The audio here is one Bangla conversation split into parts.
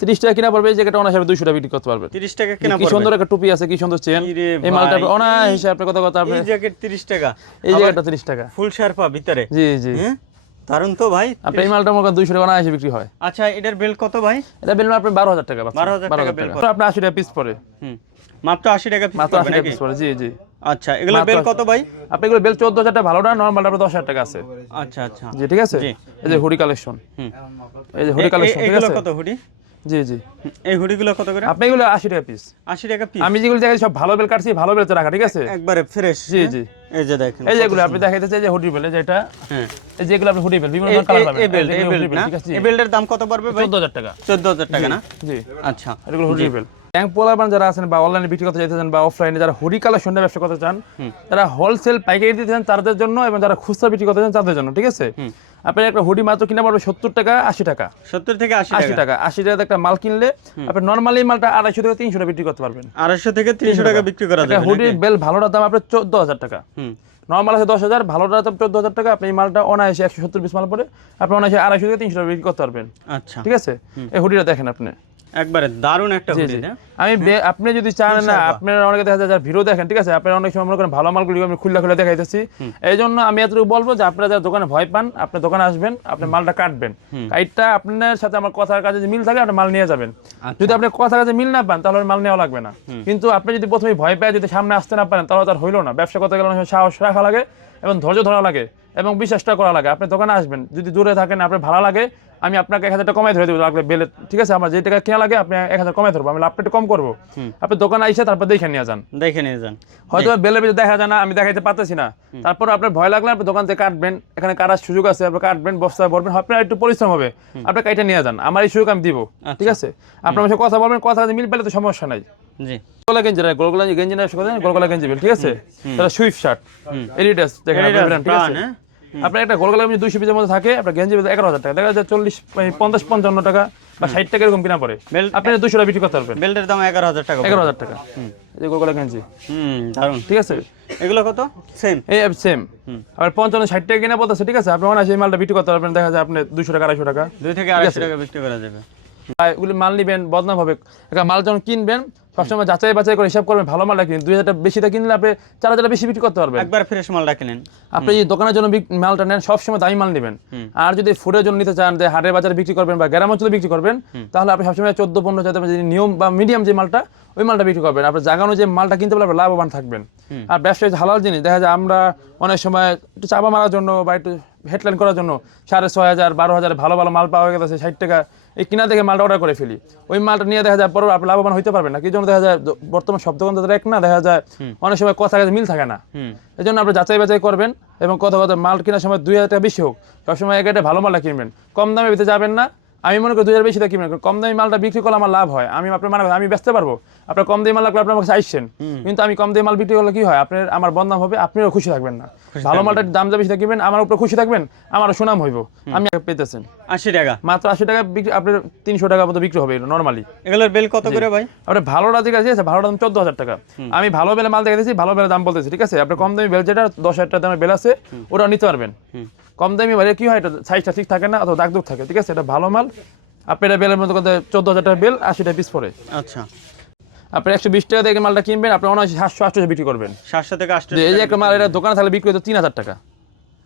তিরিশ টাকা কিনা পড়বে এই জায়গাটা অনায়াসে আপনি দুইশো টাকা বিক্রি করতে পারবেন। তিরিশ টাকা কেনা কি সুন্দর একটা টুপি আছে কি সুন্দর চেন এই মালটা ভাই, অনায়াসে আপনার কথা কথা আপনি এই জ্যাকেট তিরিশ টাকা। এই আবার জায়গাটা তিরিশ টাকা। ফুল শার্পা ভিতরে। জি জি। হ্যাঁ? দারুণ তো ভাই। আপনি এই মালটা করেন দুইশো টাকা অনায়াসে বিক্রি হয়। আচ্ছা এটার বেল কত ভাই? এটা বিল বারো হাজার টাকা 12,000 টাকা পড়ে। আপনার আশি টাকা পিস পরে। হুম। মাত্র আশি টাকা পিস মাত্র পড়বে আশি টাকা পিস পরে জি জি। আচ্ছা মাত্র বেল কত ভাই? আপনি এগুলো বেল চোদ্দ হাজার টাকা ভালোটা নর্মালটা আপনার দশ হাজার টাকা আছে। আচ্ছা আচ্ছা। জি ঠিক আছে। এই যে হুডি কালেকশন হুম। এই যে হুডি কালেকশন ঠিক এগুলো কত হুডি? জি জি। এই হুডিগুলো কত করে? আপনি এগুলো আশি টাকা পিস আশি টাকা পিস আমি যেগুলো জায়গায় সব ভালো বেল কাটছি ভালো বেলতে রাখা ঠিক আছে? একবারে ফ্রেশ জি জি। এই যে দেখেন এই যেগুলো আপনি দেখাইতেছে যে হুডি বেল যেটা হ্যাঁ। এই যেগুলো আপনি হুডি বেল বিভিন্ন কালার পাবেন। এই বেল্ট এই না? ঠিক আছে? এই বেল্টের দাম কত পড়বে ভাই? চোদ্দ হাজার টাকা। চোদ্দ হাজার টাকা না? জি। আচ্ছা। এগুলো হুডি বেল। পোলাবান যারা আছেন বা অনলাইনে বিক্রি করতে চাইতেছেন বা অফলাইনে যারা হুডি কালেকশনটা ব্যবসা করতে চান যারা হোলসেল পাইকারি দিতে চান তাদের জন্য এবং যারা খুচরা বিক্রি করতে চান তাদের জন্য ঠিক আছে? আপনার একটা হুডি মাত্র কিনা পড়বে সত্তর টাকা আশি টাকা। সত্তর থেকে আশি টাকা। আশি টাকা একটা মাল কিনলে আপনি নর্মালি মালটা আড়াইশো থেকে তিনশো টাকা বিক্রি করতে পারবেন। আড়াইশো থেকে তিনশো টাকা বিক্রি করা যায় যাবে হুডির বেল ভালোটার দাম আপনার চোদ্দ হাজার টাকা। নর্মাল আছে দশ হাজার ভালোটা দাম চোদ্দ হাজার টাকা আপনি এই মালটা অনায়াসে একশো সত্তর পিস মাল পরে আপনি অনায়াসে আড়াইশো থেকে তিনশো টাকা বিক্রি করতে পারবেন। আচ্ছা। ঠিক আছে? এই হুডিটা দেখেন আপনি। একবারে দারুণ একটা জি হুডি আমি আপনি যদি চান না আপনার অনেকে দেখা যায় যারা ভিডিও দেখেন ঠিক আছে? আপনারা অনেক সময় মনে করেন ভালো মালগুলি আমি খুলে খুলে দেখাইতেছি। এই জন্য আমি এতটুকু বলব যে আপনারা যারা দোকানে ভয় পান আপনি দোকানে আসবেন আপনি মালটা কাটবেন। কাইটটা আপনার সাথে আমার কথার কাছে যদি মিল থাকে আপনি মাল নিয়ে যাবেন। যদি আপনি কথার কাছে মিল না পান তাহলে মাল নেওয়া লাগবে না। কিন্তু আপনি যদি প্রথমে ভয় পায় যদি সামনে আসতে না পারেন তাহলে তার হইল না। ব্যবসা করতে গেলে সাহস রাখা লাগে এবং ধৈর্য ধরা লাগে। এবং বিশ্বাসটা করা লাগে। আপনি দোকানে আসবেন যদি দূরে থাকেন আপনার ভালো লাগে আমি আপনাকে এক হাজার টাকা কমাই ধরে দেবো। লাগলে বেলে ঠিক আছে আমার যে টাকা কেনা লাগে আপনি এক হাজার কমাই ধরবো। আমি লাভটা একটু কম করব। আপনি দোকানে আইসে তারপর দেখে নিয়ে যান। দেখে নিয়ে যান। হয়তো বেলে বেলে দেখা যায় না আমি দেখাইতে পারতেছি না। তারপর আপনার ভয় লাগলে আপনি দোকান থেকে কাটবেন এখানে কাটার সুযোগ আছে আপনি কাটবেন বস্তায় ভরবেন আপনার একটু পরিশ্রম হবে। আপনি কাইটা নিয়ে যান আমার এই সুযোগ আমি দিব ঠিক আছে? আপনার সাথে কথা বলবেন কথা মিল পেলে তো সমস্যা নাই। জি। গোলগোলা গেঞ্জি না গোলগোলা গেঞ্জি না গোলগোলা গেঞ্জি বেল ঠিক আছে? Swift shirt. এডিডাস দেখেন আপনার একটা গোলগোলা গেঞ্জি দুইশো পিসের মধ্যে থাকে আপনার গেঞ্জি এগারো হাজার টাকা। দেখা যায় চল্লিশ মানে পঞ্চাশ পঞ্চান্ন টাকা বা ষাট টাকা এরকম কিনা পড়ে। আপনি দুশো টাকা বিক্রি করতে পারবেন। বেল্টের দাম এগারো হাজার টাকা এগারো হাজার টাকা। এই গেঞ্জি। হুম দারুণ। ঠিক আছে? এগুলো কত? সেম এই সেম আবার পঞ্চান্ন ষাট টাকা কিনা বলতেছে ঠিক আছে? আপনি হয় সেই মালটা বিক্রি করতে পারবেন। দেখা যায় আপনি দুশো টাকা আড়াইশো টাকা। দুই থেকে আড়াইশো টাকা বিক্রি করা যাবে। এগুলি মাল নিবেন বদনাম হবে। মাল যখন কিনবেন সবসময় যাচাই বাছাই করে হিসাব করবেন ভালো মালটা কিনবেন দুই হাজার বেশিটা কিনলে আপনি চার হাজার বেশি বিক্রি করতে পারবেন। একবার ফ্রেশ মাল রাখলেন আপনি যদি দোকানের জন্য মালটা নেন সবসময় দামি মাল নেবেন। আর যদি ফুডের জন্য নিতে চান যে হাটের বাজারে বিক্রি করবেন বা গ্রাম অঞ্চলে বিক্রি করবেন তাহলে আপনি সবসময় চোদ্দ পনেরো যাতে যদি নিয়ম বা মিডিয়াম যে মালটা ওই মালটা বিক্রি করবেন। আপনি জাগানো যে মালটা কিনতে পারবেন লাভবান থাকবেন। আর ব্যবসায় যে হালাল জিনিস দেখা যায় আমরা অনেক সময় একটু চাপা মারার জন্য বা একটু হেডলাইন করার জন্য সাড়ে ছয় হাজার বারো হাজার ভালো ভালো মাল পাওয়া গেছে ষাট টাকা এই কিনা দেখে মালটা অর্ডার করে ফেলি। ওই মালটা নিয়ে দেখা যায় পরে আপনি লাভবান হইতে পারবেন না। কি জন্য দেখা যায় বর্তমান সব দোকানদার এক না দেখা যায় অনেক সময় কথা কাছে মিল থাকে না। এই জন্য আপনি যাচাই বাছাই করবেন এবং কথা কথা মাল কেনার সময় দুই হাজার টাকা বেশি হোক সবসময় এক একটা ভালো মালটা কিনবেন। কম দামে ভিতরে যাবেন না। আমি মনে করি দুই হাজার বেশি টাকা কিনবেন কম দামি মালটা বিক্রি করলে আমার লাভ হয়। আমি আপনার মানে আমি বেচতে পারব। আপনার কম দামি মাল লাগলে আপনার কাছে আইসছেন কিন্তু আমি কম দামি মাল বিক্রি করলে কি হয়? আপনার আমার বদনাম হবে আপনিও খুশি থাকবেন না। ভালো মালটার দাম যা বেশি থাকবেন আমার উপরে খুশি থাকবেন আমারও সুনাম হইব। আমি পেতেছেন। আশি টাকা। মাত্র আশি টাকা বিক্রি আপনার তিনশো টাকা মতো বিক্রি হবে নর্মালি এগুলোর বেল কত করে ভাই? আপনার ভালোটা ঠিক আছে ভালোটা দাম চোদ্দ হাজার টাকা। আমি ভালো বেলে মাল দেখাইতেছি ভালো বেলে দাম বলতেছি ঠিক আছে? আপনার কম দামি বেল যেটা দশ হাজার টাকা দামের বেল আছে ওটা নিতে পারবেন। কম দামি বেলে কি হয় এটা সাইজটা ঠিক থাকে না অথবা দাগ দুগ থাকে ঠিক আছে? এটা ভালো মাল আপনি এটা বেলের মতো চোদ্দ হাজার টাকা বেল আশি টাকা পিস পরে আচ্ছা। আপনি একশো বিশ টাকা থেকে মালটা কিনবেন আপনি অনায়াসে সাতশো আটশো বিক্রি করবেন। সাতশো থেকে আটশো এই যে একটা মাল এটা দোকানে থাকলে বিক্রি হতো তিন হাজার টাকা।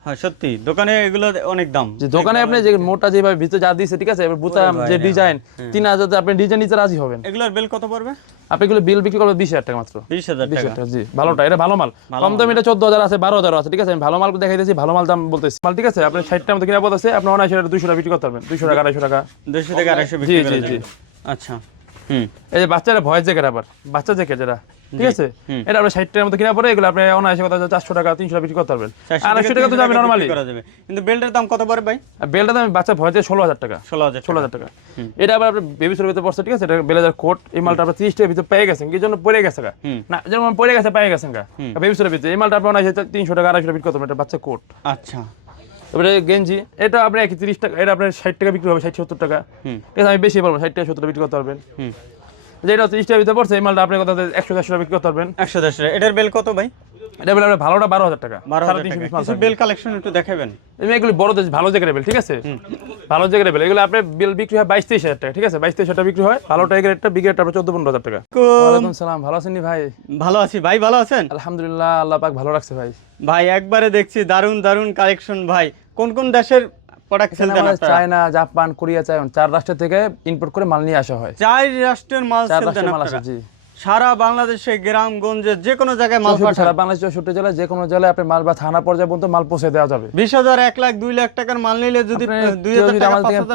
হ্যাঁ সত্যি দোকানে এগুলো অনেক দাম। যে দোকানে আপনি যে মোটা যেভাবে ভিতরে যা দিয়েছে ঠিক আছে? এবার বুতা যে ডিজাইন তিন হাজার আপনি ডিজাইন নিতে রাজি হবেন। এগুলোর বেল কত পড়বে? আপনি এগুলো বিল বিক্রি করবেন বিশ হাজার টাকা মাত্র। বিশ হাজার টাকা। জি ভালোটা এটা ভালো মাল। কম দামি এটা চোদ্দ হাজার আছে বারো হাজার আছে ঠিক আছে? আমি ভালো মাল দেখাইতেছি ভালো মাল দাম বলতেছি। মাল ঠিক আছে? আপনি ষাটটার মতো কিনা বলতেছে আপনি অনায়াসে দুশো টাকা বিক্রি করতে পারবেন। দুশো টাকা আড়াইশো টাকা। দুশো থেকে আড়াইশো জি জি জি। আচ্ছা। এই যে বাচ্চারা ভয়েস জ্যাকেট আবার বাচ্চা জ্যাকেট যেটা ঠিক আছে? এটা আপনি ষাট টাকার মতো কিনা পরে এগুলো আপনি অনায়াসে কথা চারশো টাকা তিনশো টাকা বিক্রি করতে পারবেন। আড়াইশো টাকা তো যাবে নর্মালি কিন্তু বেল্টের দাম কত পড়ে ভাই? বেলটা দাম বাচ্চা ভয়েস ষোলো হাজার টাকা। ষোলো হাজার ষোলো হাজার টাকা। এটা আবার আপনি বেবি সোর ভিতরে পড়ছে ঠিক আছে? এটা বেলেজার কোট এই মালটা আপনার তিরিশ টাকার ভিতরে পেয়ে গেছেন। কি জন্য পড়ে গেছে গা? না যেমন পড়ে গেছে পেয়ে গেছেন গা। বেবি সোরের ভিতরে এই মালটা আপনার অনায়াসে তিনশো টাকা আড়াইশো টাকা বিক্রি করতে পারবেন এটা বাচ্চা কোট। আচ্ছা। তারপরে গেঞ্জি এটা আপনার একত্রিশ তিরিশ টাকা এটা আপনার ষাট টাকা বিক্রি হবে ষাট সত্তর টাকা। ঠিক আছে আমি বেশি পারব ষাট টাকা সত্তর টাকা বিক্রি করতে পারবেন। যেটা হচ্ছে ভিতরে পড়ছে এই মালটা আপনি কথা একশো দেড়শো টাকা বিক্রি করতে পারবেন। একশো টাকা। এটার বেল কত ভাই? এটা বলে আপনার ভালোটা বারো হাজার টাকা। সাড়ে তিনশো টাকা। piece মাল কিছু থাকবে। বেল কালেকশন একটু দেখাবেন। এগুলি বড় ভালো জায়গায় বেল ঠিক আছে? ভালো জায়গায় বেল। এগুলো আপনার বিল বিক্রি হয় বাইশ তেইশ হাজার টাকা ঠিক আছে? বাইশ তেইশ হাজার বিক্রি হয়। ভালোটা এই রেটটা বিক্রি রেটটা চোদ্দ পনেরো হাজার টাকা। ওয়ালাইকুম সালাম ভালো আছেন ভাই? ভালো আছি। ভাই ভালো আছেন? আলহামদুলিল্লাহ আল্লাহ পাক ভালো রাখছে ভাই। ভাই একবারে দেখছি দারুণ দারুণ কালেকশন ভাই। কোন কোন দেশের প্রোডাক্ট সেল দেন আপনারা? চায়না জাপান কোরিয়া চায়ন চার রাষ্ট্র থেকে ইম্পোর্ট করে মাল নিয়ে আসা হয়। চার রাষ্ট্রের মাল সেল দেন আপনারা? সারা বাংলাদেশে গ্রাম গঞ্জে যে কোনো জায়গায় মাল পাঠান। সারা বাংলাদেশ চৌষট্টি জেলায় যে কোনো জেলায় আপনি মাল বা থানা পর্যায়ে পর্যন্ত মাল পৌঁছে দেওয়া যাবে। বিশ হাজার এক লাখ দুই লাখ টাকার মাল নিলে যদি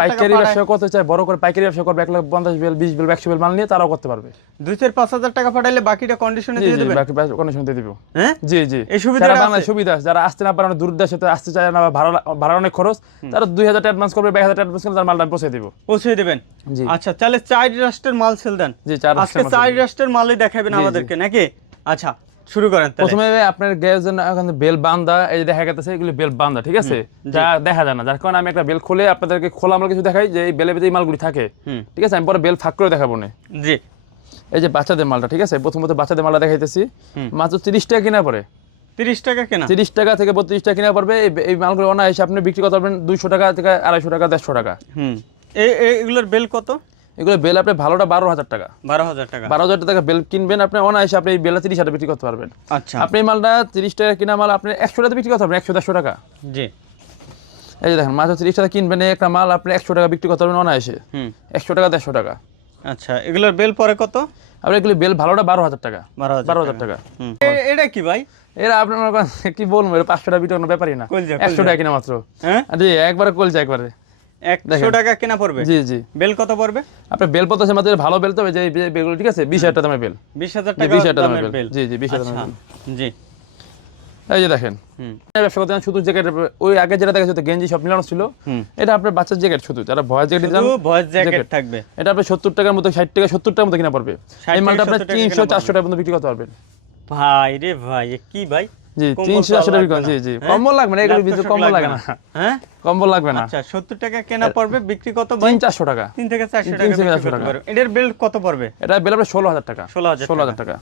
পাইকারি ব্যবসা করতে চায় বড় করে পাইকারি ব্যবসা করবে এক লাখ পঞ্চাশ বেল বিশ বেল একশো বেল মাল নিয়ে তারাও করতে পারবে। দুই চার পাঁচ হাজার টাকা পাঠাইলে বাকিটা কন্ডিশনে দিয়ে জি দেবেন? বাকি কন্ডিশন দিয়ে দিব। হ্যাঁ? জি জি। এই আছে? বাংলায় সুবিধা যারা আসতে না পারে দূর দেশে তো আসতে চায় না বা ভাড়া ভাড়া অনেক খরচ তারা দুই হাজার অ্যাডভান্স করবে এক হাজার অ্যাডভান্স করবে তার মালটা পৌঁছে দিব। পৌঁছে দেবেন? জি। আচ্ছা তাহলে চার রাষ্ট্রের মাল সেল দেন। জি চার আজকে চার রাষ্ট্রের মালই দেখাবেন। আমাদেরকে নাকি? আচ্ছা শুরু করেন প্রথমে আপনার গ্যাস জন্য এখন বেল বান্দা এই যে দেখা গেছে এগুলি বেল বান্দা ঠিক আছে? যা দেখা যায় না যার কারণে আমি একটা বেল খুলে আপনাদেরকে খোলা মাল কিছু দেখাই যে এই ভিতরে এই মালগুলি থাকে। ঠিক আছে? আমি পরে বেল ফাঁক করে দেখাবো না। জি। এই যে বাচ্চাদের মালটা ঠিক আছে? প্রথমত বাচ্চাদের মালটা দেখাইতেছি। মাত্র তিরিশ টাকা কিনা পরে তিরিশ টাকা কেনা? তিরিশ টাকা থেকে বত্রিশ টাকা কিনা পড়বে। এই- মালগুলো অনায়াসে আপনি বিক্রি করতে পারবেন দুইশো টাকা থেকে আড়াইশো টাকা দেড়শো টাকা। হুম। এগুলোর বেল কত? এগুলো বেল আপনি ভালোটা বারো হাজার টাকা। বারো হাজার টাকা। বারো হাজার টাকা বেল কিনবেন আপনি অনায়াসে আপনি এই বেলটা তিরিশ হাজার বিক্রি করতে পারবেন। আচ্ছা। আপনি মালটা তিরিশ টাকা কিনা মাল আপনি একশো টাকা বিক্রি করতে পারবেন একশো দেড়শো টাকা। জি। এই যে দেখেন মাত্র তিরিশ টাকা কিনবেন একটা মাল আপনি একশো টাকা বিক্রি করতে পারবেন অনায়াসে। একশো টাকা দেড়শো টাকা। আচ্ছা এগুলোর বেল পরে কত? আপনি এগুলি বেল ভালোটা বারো হাজার টাকা। বারো হাজার টাকা। এটা কি ভাই? এরা আপনার কি বলব এটা পাঁচশো টাকা বিক্রি কোনো ব্যাপারই না। একশো টাকা কিনা মাত্র। হ্যাঁ? জি একবারে কলছে একবারে। একশো টাকা কেনা পড়বে? জি জি। বেল কত পড়বে? আপনার বেল পথ আছে মাত্র ভালো বেল তো যে বেলগুলো ঠিক আছে? বিশ হাজার টাকা দামের বেল। বিশ হাজার জি, টাকা 20,000 টাকা দামের দামের বেল। জি, জি, 20,000 আচ্ছা জি। এই যে দেখেন। ব্যবসা করতে শুধু জ্যাকেট ওই আগে যেটা দেখা যেত গেঞ্জি সব মিলানো ছিল এটা আপনার বাচ্চার জ্যাকেট শুধু যারা ভয়েস জ্যাকেট শুধু ভয়েস জ্যাকেট। থাকবে। এটা আপনার সত্তর টাকার মতো ষাট টাকা সত্তর টাকার মতো কিনা পড়বে। এই মালটা আপনার তিনশো চারশো টাকা পর্যন্ত বিক্রি করতে পারবেন। ভাই রে ভাই কি ভাই? জি টাকা বিক্রি জি জি। কম্বল লাগবে না এগুলো ভিতরে কম্বল লাগে না। হ্যাঁ? কম্বল লাগবে না। আচ্ছা সত্তর টাকা কেনা পড়বে বিক্রি কত ভাই? তিন চারশো টাকা। তিন থেকে চারশো তিন টাকা বিক্রি করতে টাকা। এটার বেল কত পড়বে? এটা বেল আপনার ষোলো হাজার টাকা। 16,000 ষোলো হাজার টাকা।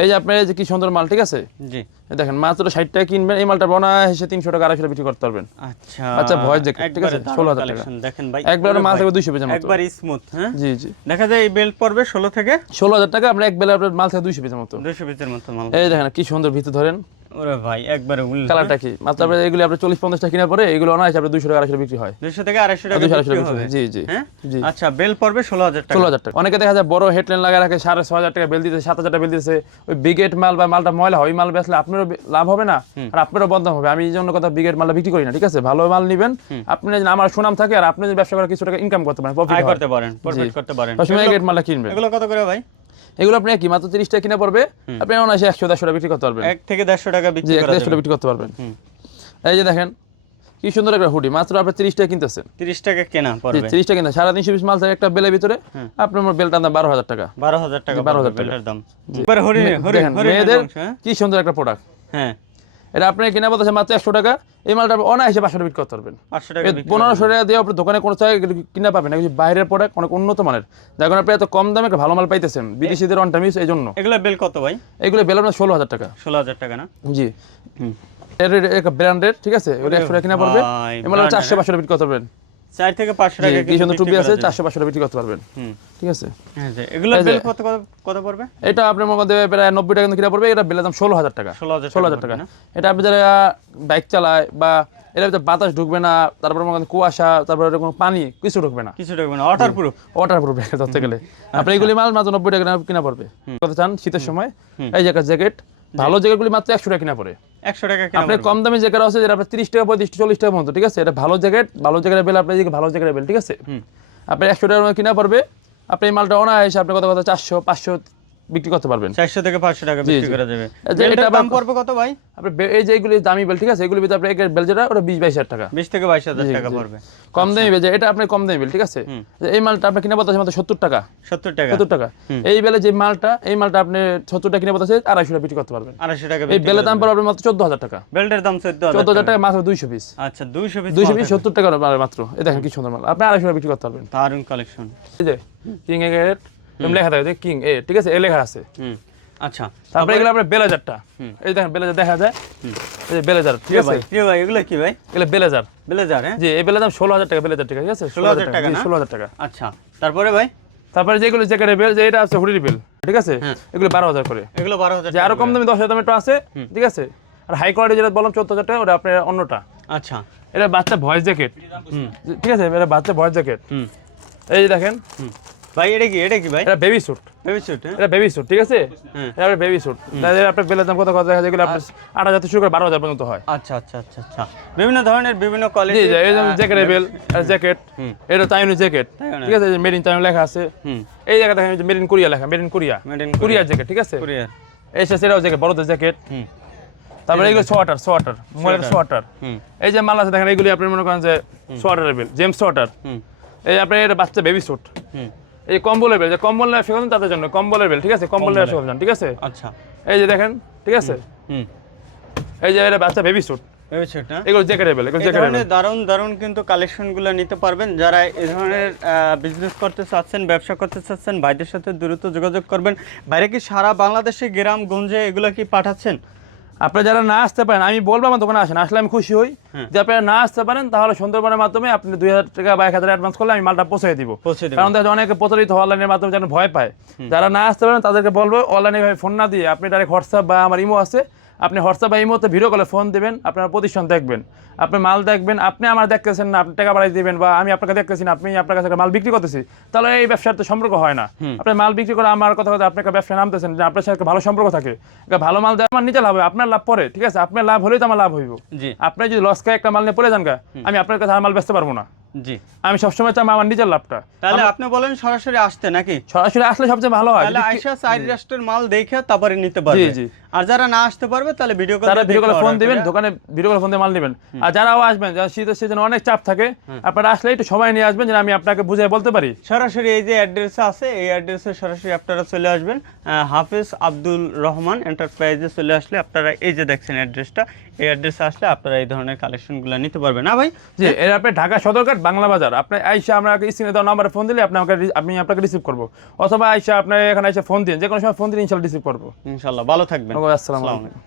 এই যে আপনার যে কি সুন্দর মাল ঠিক আছে? জি। দেখেন মাত্র ষাট টাকা কিনবেন এই মালটা বনা এসে তিনশো টাকা আড়াইশো টাকা বিক্রি করতে পারবেন। আচ্ছা আচ্ছা, voice jacket, ঠিক আছে? দারুণ 16,000 টাকা। দেখেন ভাই একবারে মাল ভাই, থাকবে দুইশো পেজের মতো। একবার স্মুথ হ্যাঁ? জি জি। দেখা যায় এই বেল্ট পড়বে ষোলো থেকে? ষোলো হাজার টাকা আপনার এক বেলা আপনার মাল থাকে মতো মাল। এই দেখেন কি সুন্দর ভিতরে ধরেন। ওরে ভাই একবারে কালারটা কি? মাত্র এগুলি আপনার চল্লিশ পঞ্চাশ টাকা কিনা পরে এগুলো অনায়াসে আপনার দুইশো টাকা আড়াইশো টাকা বিক্রি হয়। দুশো থেকে আড়াইশো টাকা টাকা জি জি হ্যাঁ? জি। আচ্ছা বেল পড়বে ষোলো হাজার টাকা। ষোলো হাজার টাকা। অনেকে দেখা যায় বড় হেডলাইন লাগা রাখে সাড়ে ছয় হাজার টাকা বেল সাত হাজার টাকা বেল দিতেছে। ওই বিগেট মাল বা মালটা ময়লা হয় ওই মাল বেচলে আপনারও লাভ হবে না আর আপনারও বদনাম হবে। আমি এই জন্য কথা বিগেট মালটা বিক্রি করি না ঠিক আছে? ভালো মাল নেবেন। আপনি আমার সুনাম থাকে আর আপনি যদি ব্যবসা করে কিছু টাকা ইনকাম করতে পারেন প্রফিট করতে পারেন প্রফিট করতে পারেন। সবসময় গেট মালটা কিনবেন। এগুলো কত করে ভাই? এগুলো আপনি কি মাত্র তিরিশ টাকা কিনে পড়বে। আপনি অনায়াসে একশো দেড়শো টাকা বিক্রি করতে পারবেন। এক থেকে দেড়শো টাকা বিক্রি দেড়শো টাকা বিক্রি করতে পারবেন। এই যে দেখেন কি সুন্দর একটা হুডি মাত্র আপনি তিরিশ টাকা কিনতেছেন। তিরিশ টাকা কেনা পড়বে। তিরিশ টাকা কিনা সাড়ে তিনশো পিস মাল থাকে একটা বেলের ভিতরে। আপনার আমার বেলটা দাম বারো হাজার টাকা। বারো হাজার টাকা বারো হাজার টাকা। বেল্টের মেয়েদের হ্যাঁ? কি সুন্দর একটা প্রোডাক্ট হ্যাঁ। এটা আপনার কিনা বলতেছে মাত্র একশো টাকা। এই মালটা আপনি অনায়াসে পাঁচশো টাকা বিক্রি করতে পারবেন। পাঁচশো পনেরোশো টাকা দিয়ে আপনি দোকানে কোনো জায়গায় কিনা পাবেন না কিছু বাইরের প্রোডাক্ট অনেক উন্নত মানের। দেখুন আপনি এত কম দামে একটা ভালো মাল পাইতেছেন বিদেশিদের অন টাইম এই জন্য। এগুলো বেল কত ভাই? এগুলো বেল আপনার ষোলো হাজার টাকা। ষোলো হাজার টাকা না? জি। এর ব্র্যান্ডের ঠিক আছে? ওটা একশো টাকা কিনা পড়বে। মাল চারশো পাঁচশো টাকা বিক্রি করতে পারবেন। থেকে পাঁচশো জি, টাকা কি সুন্দর টুপি আছে টাকা বিক্রি করতে পারবেন। হুম। ঠিক আছে? হ্যাঁ এগুলো বেল কত কত- কত পড়বে? এটা আপনার মধ্যে প্রায় নব্বই টাকা কিনা পড়বে এটা বেলের দাম টাকা। ষোলো হাজার ষোলো হাজার টাকা। এটা আপনি যারা বাইক চালায় বা এর ভিতরে বাতাস ঢুকবে না তারপরে মনে কুয়াশা তারপরে কোনো পানি কিছু ঢুকবে না। কিছু টাকা না ওয়াটার প্রুফ ওয়াটার প্রুফ ধরতে গেলে। আপনি এইগুলি মাল মাত্র নব্বই টাকা কিনা পড়বে। কত চান? শীতের সময়। এই একটা জ্যাকেট ভালো জায়গাগুলি মাত্র একশো টাকা কিনা পড়ে। একশো টাকা আপনি আপনার কম দামি জায়গা আছে যেটা আপনার তিরিশ টাকা পঁয়ত্রিশ চল্লিশ টাকা মতো ঠিক আছে? এটা ভালো জ্যাকেট ভালো জায়গায় বেল আপনার ভালো জায়গায় বেল ঠিক আছে। আপনি একশো টাকা কিনা পড়বে। আপনি এই মালটা অনায়াসে আপনার কথা কথা চারশো পাঁচশো বিক্রি করতে পারবেন। চারশো থেকে পাঁচশো টাকা বিক্রি করা যাবে। বেলটার এটা দাম পড়বে কত ভাই? আপনি এই যে দামি বেল ঠিক আছে? এগুলির ভিতরে একের বেল যেটা ওটা বিশ বাইশ হাজার টাকা। বিশ থেকে বাইশ হাজার জি, টাকা পড়বে। কম দামি বেল এটা আপনার কম দামি বেল ঠিক আছে? এই মালটা আপনি কিনা পড়তেছে মাত্র সত্তর টাকা। সত্তর টাকা। সত্তর টাকা। এই বেলে যে মালটা এই মালটা আপনি সত্তর টাকা কিনে পড়তেছে আড়াইশো টাকা বিক্রি করতে পারবেন। আড়াইশো টাকা এই বেলের দাম। পড়বে মাত্র চোদ্দ হাজার টাকা। বেল্টের দাম চোদ্দ চোদ্দ হাজার টাকা। মাত্র পিস আচ্ছা দুইশো পিস দুইশো পিস সত্তর টাকা মাত্র। এই দেখেন কি সুন্দর মাল। আপনি আড়াইশো টাকা বিক্রি করতে পারবেন। দারুণ কালেকশন এই যে কিং এরকম লেখা থাকে কিং এ ঠিক আছে এ লেখা আছে। আচ্ছা। তারপরে এগুলো আপনার বেলেজারটা এই দেখেন বেলেজার দেখা যায়। এই যে বেলেজার ঠিক আছে? ভাই প্রিয় ভাই এগুলো কি ভাই? এগুলো বেলেজার। ব্লেজার হ্যাঁ? জি এই বেলেজার ষোলো হাজার টাকা বেলেজার ঠিক আছে? ষোলো হাজার টাকা টাকা না? ষোলো হাজার টাকা। আচ্ছা তারপরে ভাই? তারপরে যেগুলো জ্যাকেটের বেল যে এটা আছে হুডির বেল ঠিক আছে? এগুলো বারো হাজার করে। এগুলো বারো হাজার যে আরও কম দামি দশ হাজার দামের আছে ঠিক আছে? আর হাই কোয়ালিটি যেটা বললাম চোদ্দ হাজার টাকা ওটা আপনার অন্যটা। আচ্ছা। এটা বাচ্চা ভয়েস জ্যাকেট ঠিক আছে? এটা বাচ্চা ভয়েস জ্যাকেট এই দেখেন হুম। ভাই এটা কি? এটা কি ভাই? এটা বেবি স্যুট বেবি স্যুট হ্যাঁ? এটা বেবি স্যুট ঠিক আছে? হ্যাঁ। এটা বেবি স্যুট আপনার বেলের দাম কত কত দেখা যায়? আপনার আট হাজার থেকে শুরু করে বারো হাজার পর্যন্ত হয়। আচ্ছা আচ্ছা আচ্ছা আচ্ছা। বিভিন্ন ধরনের বিভিন্ন কোয়ালিটি এই যেমন বেল জ্যাকেট এটা জ্যাকেট ঠিক আছে? মেড ইন চাইনা লেখা আছে। এই জায়গা দেখেন মেড ইন কোরিয়া লেখা made in Korea made jacket ঠিক আছে? কোরিয়ার এই সেটাও জ্যাকেট বড়দের জ্যাকেট তারপরে এগুলো সোয়াটার সোয়াটার মোবাইলের সোয়াটার এই যে মাল আছে দেখেন এগুলি আপনি মনে করেন যে বেল জেমস সোয়াটার এই আপনার এটা বাচ্চা বেবি স্যুট এই কম্বলের বেল যে কম্বল ব্যবসা করেন তাদের জন্য কম্বলের বেল ঠিক আছে? কম্বলের ব্যবসা করেন ঠিক আছে? আচ্ছা। এই যে দেখেন ঠিক আছে? হুম এই যে এটা বাচ্চা বেবি স্যুট বেবি স্যুট হ্যাঁ এগুলো জ্যাকেটের বেল এগুলো জ্যাকেটের ধরনের দারুণ দারুণ কিন্তু কালেকশনগুলো নিতে পারবেন। যারা এই ধরনের বিজনেস করতে চাচ্ছেন ব্যবসা করতে চাচ্ছেন ভাইদের সাথে দ্রুত যোগাযোগ করবেন। বাইরে কি সারা বাংলাদেশে গ্রাম গঞ্জে এগুলো কি পাঠাচ্ছেন? আপনারা যারা না আসতে পারেন আমি বলব আমার দোকানে আসেন আসলে আমি খুশি হই হ্যাঁ। যে আপনারা না আসতে পারেন তাহলে সুন্দরবনের মাধ্যমে আপনি দুই হাজার টাকা বা এক হাজার অ্যাডভান্স করলে আমি মালটা পৌঁছে দিব। কারণ দেখা অনেকে প্রতারিত অনলাইনের মাধ্যমে যেন ভয় পায়। যারা না আসতে পারেন তাদেরকে বলব অনলাইনে ফোন না দিয়ে আপনি ডাইরেক্ট হোয়াটসঅ্যাপ বা আমার ইমো আছে আপনি হোয়াটসঅ্যাপ বা ইমোতে ভিডিও কলে ফোন দেবেন আপনার প্রতিষ্ঠান দেখবেন। আপনি মাল দেখবেন আপনি আমার দেখতেছেন না আপনি টাকা বাড়াই দিবেন বা আমি আপনাকে দেখতেছি না আপনি আপনার কাছে মাল বিক্রি করতেছি তাহলে এই ব্যবসার তো সম্পর্ক হয় না। আপনি মাল বিক্রি করে আমার কথা কথা আপনার ব্যবসা নামতেছেন যে আপনার সাথে ভালো সম্পর্ক থাকে। ভালো মাল দেওয়া আমার নিজে লাভ হবে আপনার লাভ পরে ঠিক আছে? আপনার লাভ হলেই তো আমার লাভ হইব। আপনি যদি লস খায় একটা মাল নিয়ে পড়ে যান আমি আপনার কাছে আর মাল বেচতে পারব না। জি। আমি সবসময় চাই আমার নিজের লাভটা। তাহলে আপনি বলেন সরাসরি আসতে নাকি? সরাসরি আসলে সবচেয়ে ভালো হয়। তাহলে আইসা সাইড রেস্টের মাল দেখে তারপরে নিতে পারবে। জি। আর যারা না আসতে পারবে তাহলে ভিডিও কল তারা ভিডিও কলে ফোন দিবেন দোকানে ভিডিও কলে ফোন দিয়ে মাল নেবেন। আর যারাও আসবেন যারা শীতের সিজনে অনেক চাপ থাকে আপনারা আসলে একটু সময় নিয়ে আসবেন যেন আমি আপনাকে বুঝাই বলতে পারি। সরাসরি এই যে অ্যাড্রেস আছে এই অ্যাড্রেসে সরাসরি আপনারা চলে আসবেন। হাফেজ আব্দুল রহমান এন্টারপ্রাইজে চলে আসলে আপনারা এই যে দেখছেন অ্যাড্রেসটা এই অ্যাড্রেসে আসলে আপনারা এই ধরনের কালেকশনগুলো নিতে পারবেন। না ভাই? যে এর আপনি ঢাকা সদরঘাট বাংলা বাজার। আপনি আইসা আমরা স্ক্রিনে দেওয়া নাম্বারে ফোন দিলে আপনি আমাকে আমি আপনাকে রিসিভ করব। অথবা আইসা আপনি এখানে এসে ফোন দিন যে কোনো সময় ফোন দিলে ইনশাল্লাহ রিসিভ করব। ইনশাল্লাহ ভালো থাকবেন। আসসালামু আসসালামু আলাইকুম আলাইকুম।